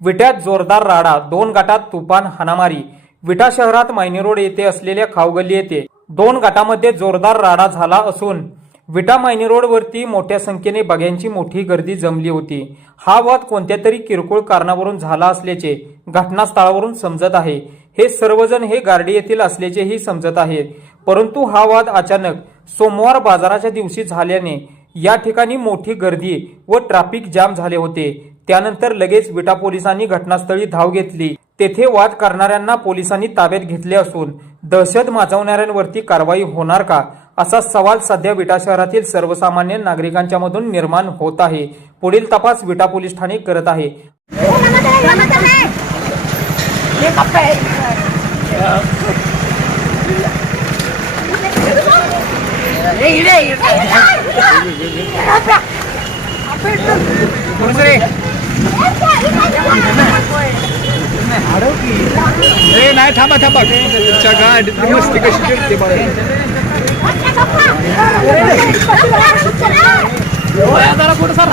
विट्यात जोरदार राडा दोन गटात तुफान हाणामारी. विटा शहरात मैनी रोड येथे असलेल्या खावगल्ली येथे दोन गटामध्ये जोरदार राडा झाला असून विटा मैनी रोडवरती मोठ्या संख्येने बघ्यांची मोठी गर्दी जमली होती. हा वाद कोणत्या तरी किरकोळ कारणावरून झाला असल्याचे घटनास्थळावरून समजत आहे. हे सर्वजण हे गार्डी येथील असल्याचेही समजत आहे परंतु हा वाद अचानक सोमवार बाजाराच्या दिवशी झाल्याने या ठिकाणी मोठी गर्दी व ट्रॅफिक जाम झाले होते. त्यानंतर लगेच विटा पोलिसांनी घटनास्थळी धाव घेतली. तेथे वाद करणाऱ्यांना पोलिसांनी ताब्यात घेतले असून दहशत माजवणाऱ्यांवरती कारवाई होणार का? असा सवाल सध्या विटा शहरातील सर्वसामान्य नागरिकांच्या मधून निर्माण होत आहे. पुढील तपास विटा पोलीस ठाणे करत आहे. ए नाही थांबा थांबा. तुमच्या गाड मस्ती कशी फिरते बरं जरा कुठं सर